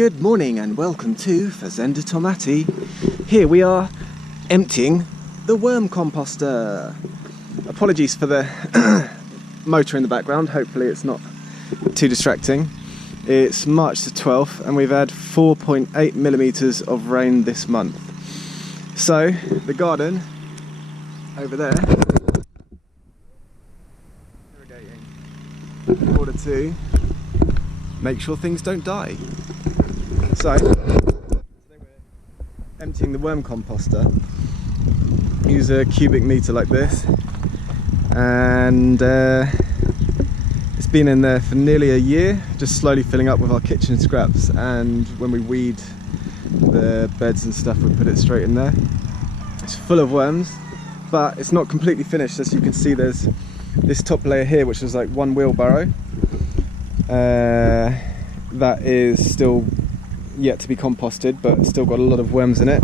Good morning and welcome to Fazenda Tomati. Here we are emptying the worm composter. Apologies for the motor in the background, hopefully it's not too distracting. It's March the 12th and we've had 4.8 millimeters of rain this month. So the garden over there, irrigating in order to make sure things don't die. So we're emptying the worm composter. Use a cubic meter like this, and it's been in there for nearly a year, just slowly filling up with our kitchen scraps, and when we weed the beds and stuff we put it straight in there. It's full of worms, but it's not completely finished. As you can see, there's this top layer here which is like one wheelbarrow that is still yet to be composted, but it's still got a lot of worms in it.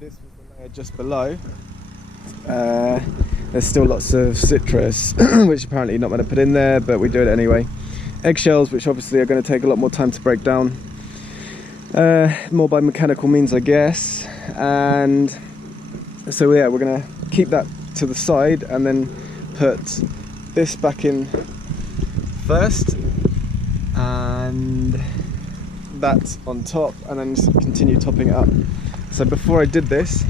This was the layer just below. There's still lots of citrus which apparently you're not going to put in there, but we do it anyway. Eggshells, which obviously are going to take a lot more time to break down, more by mechanical means I guess. And so yeah, we're going to keep that to the side and then put this back in first and that on top, and then continue topping it up. So before I did this,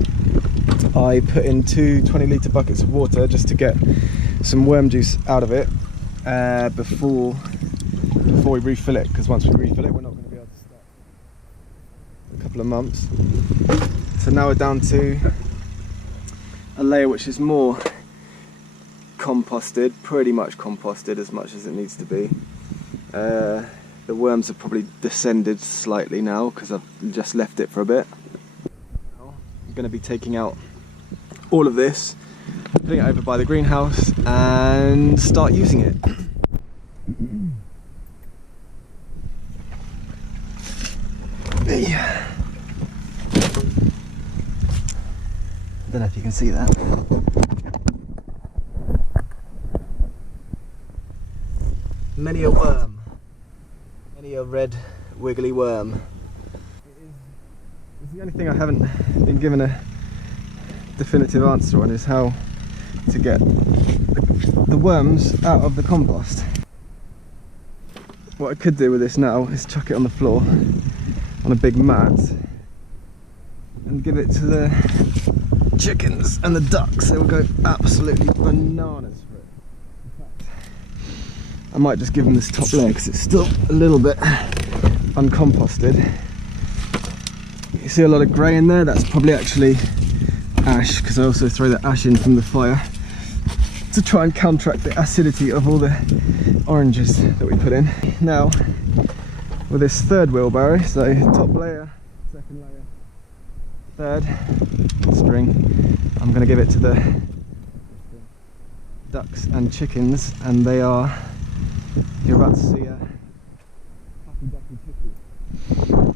I put in 2 20-litre buckets of water just to get some worm juice out of it before we refill it, because once we refill it we're not going to be able to start for a couple of months. So now we're down to a layer which is more composted, pretty much composted as much as it needs to be. The worms have probably descended slightly now because I've just left it for a bit. I'm going to be taking out all of this, putting it over by the greenhouse and start using it. I don't know if you can see that. Many a worm. Many a red wiggly worm. It's the only thing I haven't been given a definitive answer on, is how to get the worms out of the compost. What I could do with this now is chuck it on the floor on a big mat and give it to the chickens and the ducks. They will go absolutely bananas for it. In fact, I might just give them this top layer because it's still a little bit uncomposted. You see a lot of grey in there, that's probably actually ash, because I also throw the ash in from the fire to try and counteract the acidity of all the oranges that we put in. Now with this third wheelbarrow, so top layer, second layer, third string, I'm going to give it to the ducks and chickens, and they are, you're about to see a fucking duck and chicken.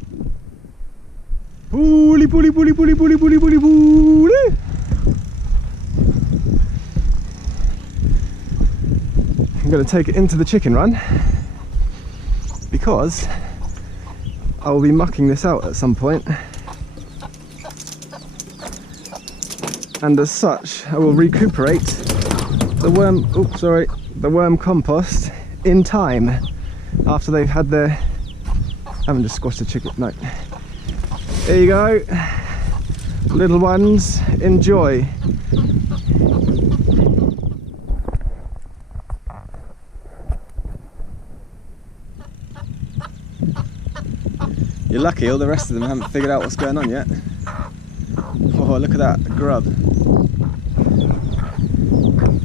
Bully, bully, bully, bully, bully, bully, bully, bully. I'm going to take it into the chicken run because I will be mucking this out at some point, and as such I will recuperate the worm compost in time after they've had their, I haven't just squashed the chicken, no. There you go, little ones, enjoy. You're lucky all the rest of them haven't figured out what's going on yet. Oh, look at that, grub.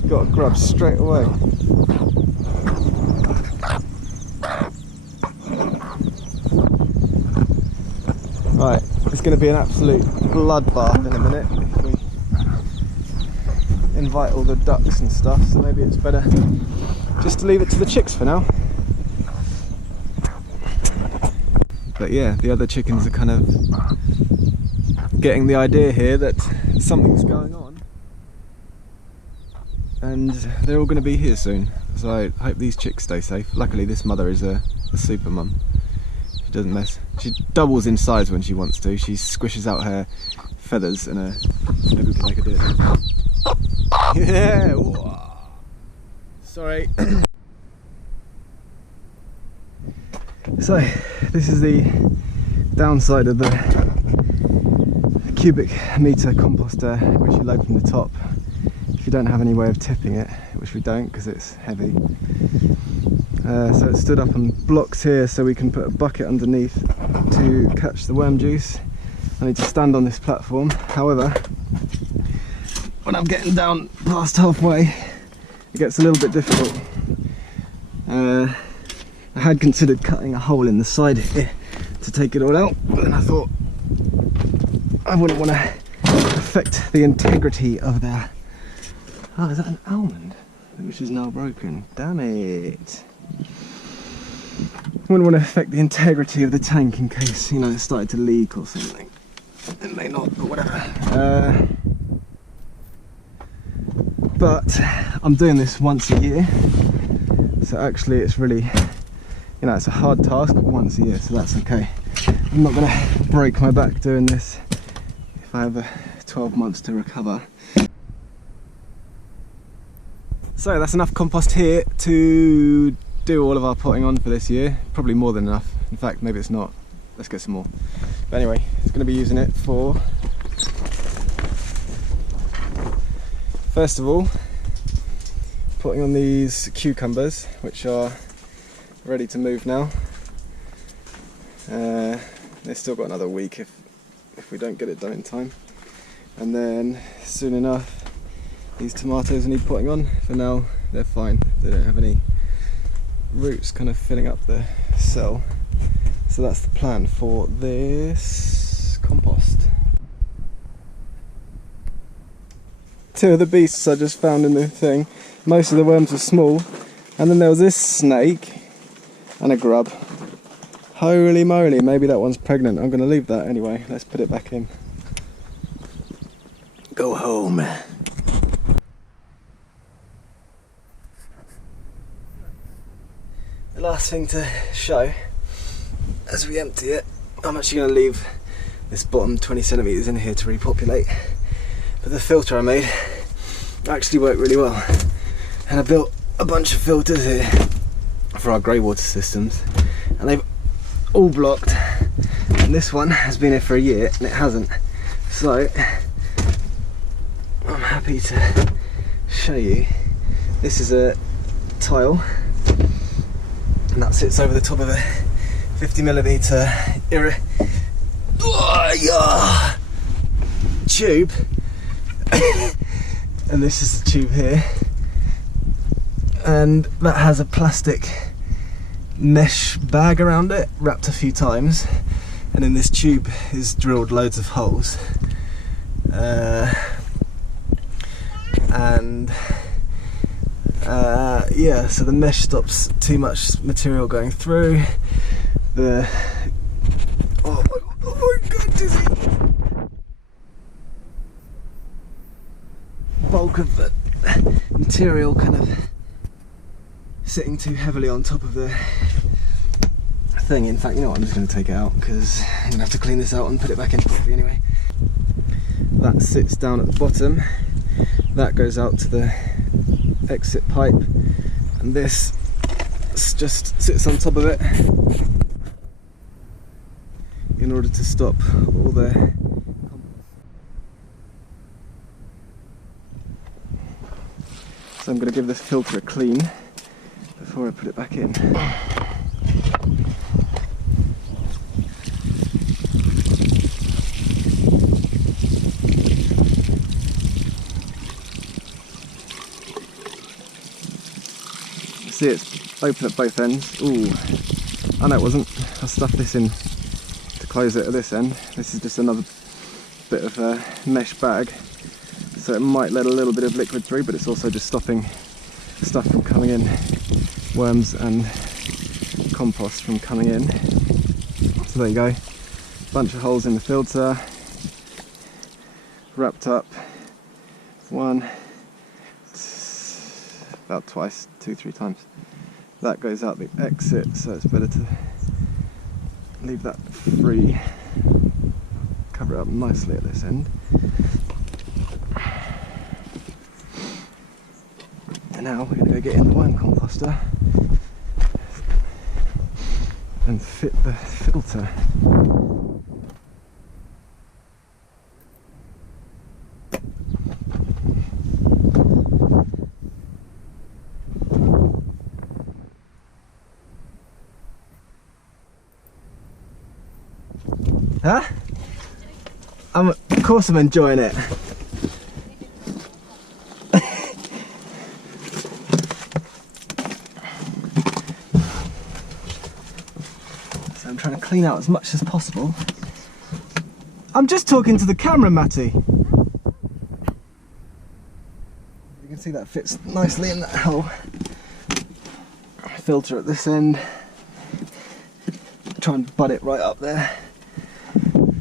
Got a grub straight away. Right, it's going to be an absolute bloodbath in a minute if we invite all the ducks and stuff, so maybe it's better just to leave it to the chicks for now. But yeah, the other chickens are kind of getting the idea here that something's going on, and they're all going to be here soon. So I hope these chicks stay safe. Luckily this mother is a super mum. She doesn't mess. She doubles in size when she wants to. She squishes out her feathers and maybe we can make her do it. Yeah! Whoa. Sorry. So, this is the downside of the cubic metre composter, which you load from the top. If you don't have any way of tipping it, which we don't because it's heavy. So it's stood up on blocks here so we can put a bucket underneath to catch the worm juice. I need to stand on this platform. However, when I'm getting down past halfway, it gets a little bit difficult. I had considered cutting a hole in the side here to take it all out, but then I thought I wouldn't want to affect the integrity of the... Oh, is that an almond? Which is now broken. Damn it. I wouldn't want to affect the integrity of the tank in case, you know, it started to leak or something. It may not, but whatever. But I'm doing this once a year, so actually it's really, you know, it's a hard task, but once a year, so that's okay. I'm not going to break my back doing this if I have 12 months to recover. So that's enough compost here to do all of our potting on for this year. Probably more than enough. In fact, maybe it's not. Let's get some more. But anyway, it's going to be using it for, first of all, putting on these cucumbers, which are ready to move now. They've still got another week if we don't get it done in time. And then soon enough, these tomatoes need potting on. For now, they're fine. They don't have any roots kind of filling up the cell. So that's the plan for this compost. Two of the beasts I just found in the thing. Most of the worms are small. And then there was this snake and a grub. Holy moly, maybe that one's pregnant. I'm going to leave that anyway. Let's put it back in. Go home. The last thing to show as we empty it, I'm actually going to leave this bottom 20 centimetres in here to repopulate, but the filter I made actually worked really well, and I built a bunch of filters here for our grey water systems, and they've all blocked, and this one has been here for a year and it hasn't, so I'm happy to show you. This is a tile and that sits over the top of a 50mm tube and this is the tube here, and that has a plastic mesh bag around it wrapped a few times, and in this tube is drilled loads of holes, yeah, so the mesh stops too much material going through. Oh my god, dizzy! Bulk of the material kind of sitting too heavily on top of the thing. In fact, you know what, I'm just going to take it out because I'm going to have to clean this out and put it back in properly anyway. That sits down at the bottom, that goes out to the exit pipe, and this just sits on top of it in order to stop all the so I'm going to give this filter a clean before I put it back in. See, it's open at both ends. Ooh, oh no it wasn't. I stuffed this in to close it at this end. This is just another bit of a mesh bag, so it might let a little bit of liquid through, but it's also just stopping stuff from coming in, worms and compost from coming in. So there you go, bunch of holes in the filter, wrapped up, one, about twice, 2-3 times. That goes out the exit, so it's better to leave that free, cover it up nicely at this end. And now we're going to go get in the worm composter and fit the filter. Huh? Of course I'm enjoying it. So I'm trying to clean out as much as possible. I'm just talking to the camera, Matty. You can see that fits nicely in that hole. Filter at this end. Try and butt it right up there.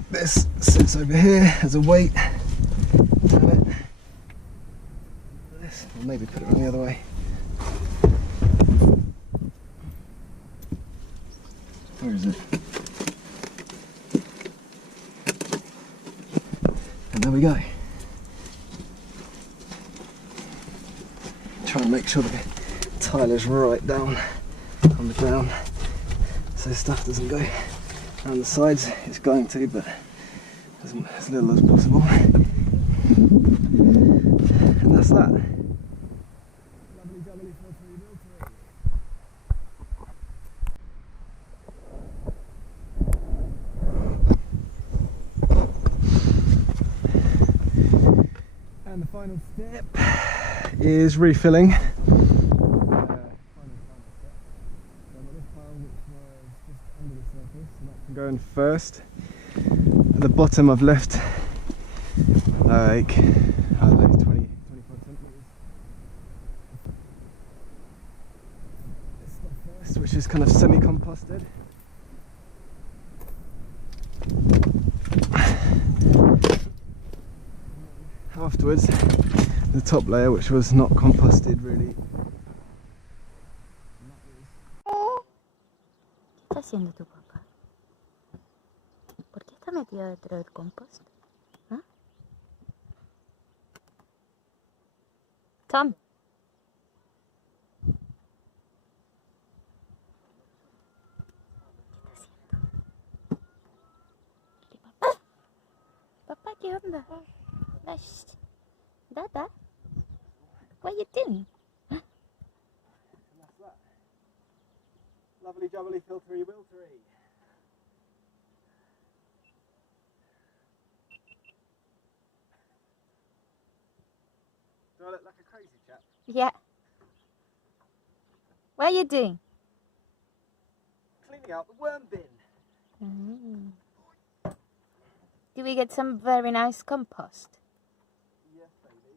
This sits over here as a weight. Damn it. This, or maybe put it around the other way. Where is it? And there we go. Try and make sure the tile is right down on the ground so stuff doesn't go around the sides. It's going to, but as little as possible. And that's that. And the final step is refilling. Going first. At the bottom I've left like 20-25 centimeters. Which is kind of semi-composted. Afterwards, the top layer, which was not composted really. ¿Qué está haciendo tu papá? ¿Por qué está metido dentro del compost? ¿Ah? Tom. ¿Qué está haciendo? Papá. Papá, ¿qué onda? Dada? What are you doing? Lovely jubbly filtery wiltery. Do I look like a crazy chap? Yeah. What are you doing? Cleaning out the worm bin. Do we get some very nice compost? Yes, baby.